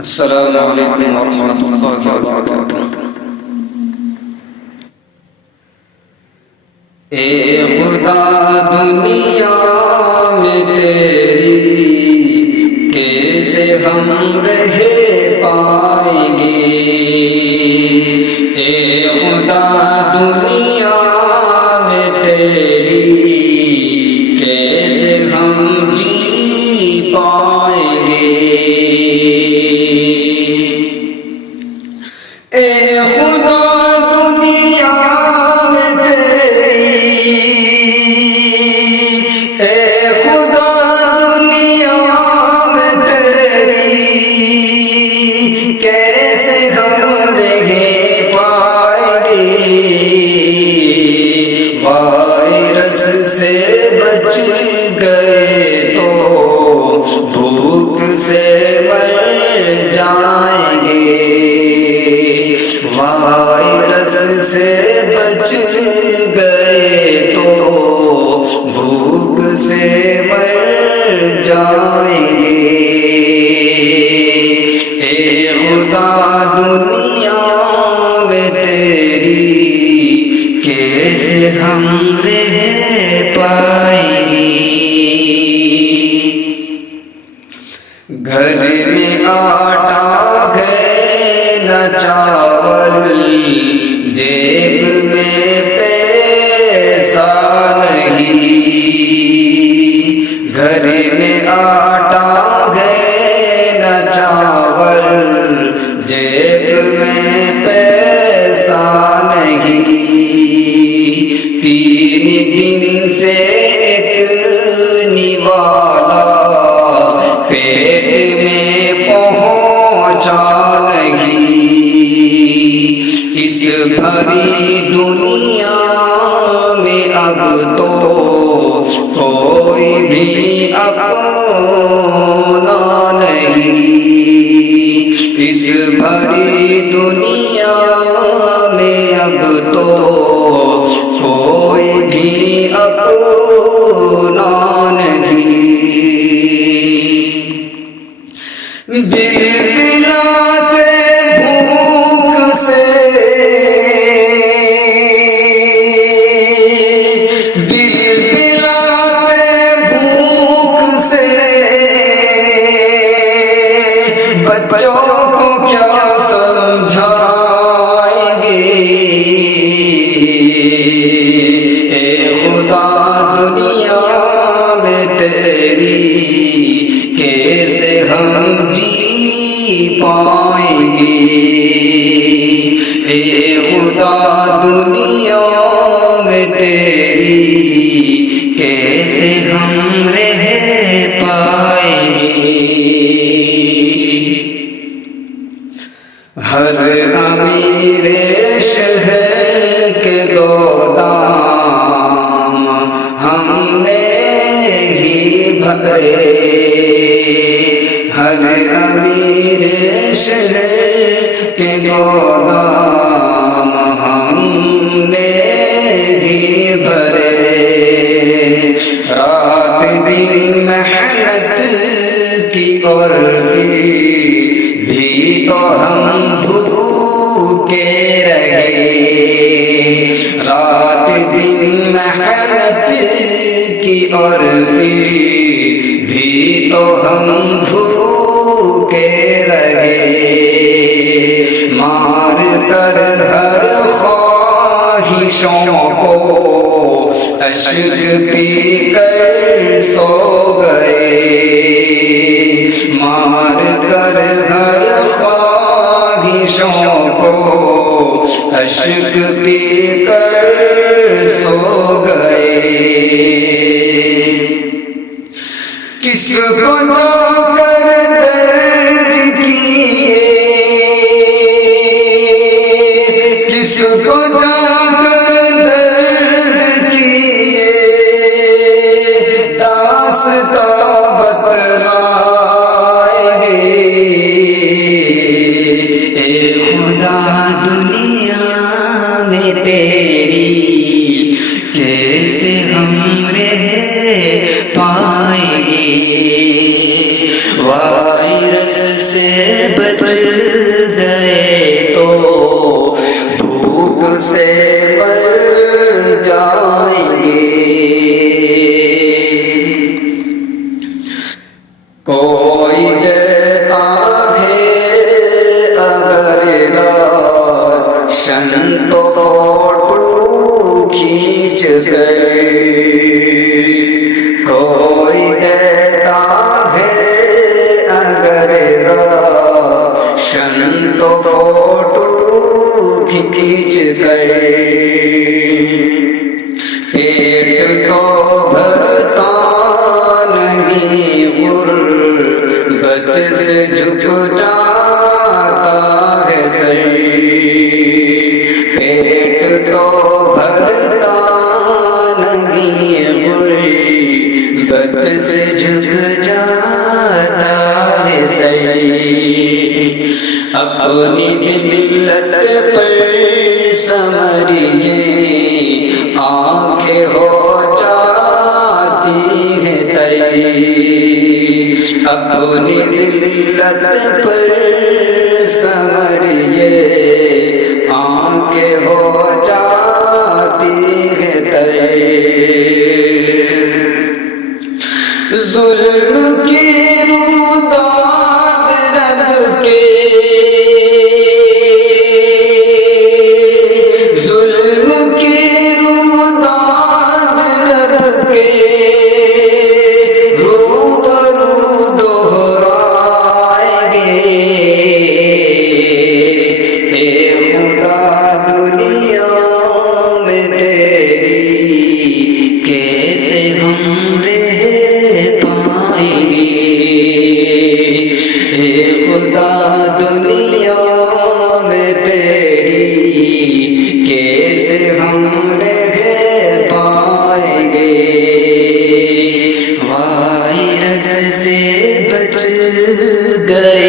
السلام علیکم ورحمۃ اللہ وبرکاتہ۔ اے خدا دنیا میں تیری کیسے ہم رہ پائیں گے، اے خدا دنیا میں تیری کیسے ہم جی پائیں گے، اے خدا دنیا میں تیری، اے خدا دنیا میں تیری کیسے ہم رہ پائیں گے، وائرس سے بچ گئے تو بھوک سے مر جائیں گے، وائرس سے بچ گئے تو بھوک سے مر جائیں گے، اے خدا دنیا میں تیری کیسے ہم رہ پائیں گے، گھر میں آٹا ہے نہ چاول، جیب میں پیسہ نہیں، گھر میں آٹا ہے نہ چاول، جیب میں پیسہ نہیں، 3 دن سے ایک نوالا پیٹ میں پہنچا نہیں، اس بھری دنیا میں اب تو کوئی بھی اپنا نہیں، اس بھری دنیا میں اب تو کوئی بھی اپنا نہیں، بے پلاتے بھوک سے، بل پلاتے بھوک سے، بچوں کو کیا سمجھائیں گے، اے خدا دنیا میں تیری کیسے ہم جی پائیں گے، اے خدا دنیا میں تیری کیسے ہم رہ پائیں گے، ہر امیر شہر کے گودام ہم نے ہی بھرے، ہر امیر شہر کے گودام ہم نے ہی بھرے، رات دن محنت کی اور بھی تو ہم بھوکے رہے، رات دن محنت کی اور بھی تو ہم بھوکے رہے، مار کر ہر خواہشوں کو اشک پی کر سو گئے، مار کر ہر خواہشوں کو اشک پی کر سو گئے، کس کو جا کر درد کیے، کس کو جا کر درد کیے، داستاں بتلائیں گے، اے خدا دنیا میں تیری کیسے ہم رہ پائیں گے، وائرس سے بچ پل گئے تو بھوک سے مر جائیں گے۔ کوئی دیتا ہے اگر لاشن تو فوٹو کھینچ گئے، کوئی دیتا ہے اگر لاشن تو فوٹو کھینچ گئے۔ پیٹ تو بھرتا نہیں غربت سے جھک جاتا ہے سر، پیٹ تو بھرتا نہیں غربت سے جھک جاتا ہے سر۔ اپنی ملت پر سمریے آنکھیں ہو جاتی ہیں تری، اپنی ملت پر سمریے آنکھیں ہو جاتی ہیں تری۔ ظلم کی روداد رب کے، ظلم کی روداد رب کے روبرو دہرائیں گے۔ اے خدا دنیا میں تیری کیسے ہم رہ پائیں گے، اے خدا دنیا میں تیری کیسے ہم رہ پائیں گے۔ وائرس سے بچ گئے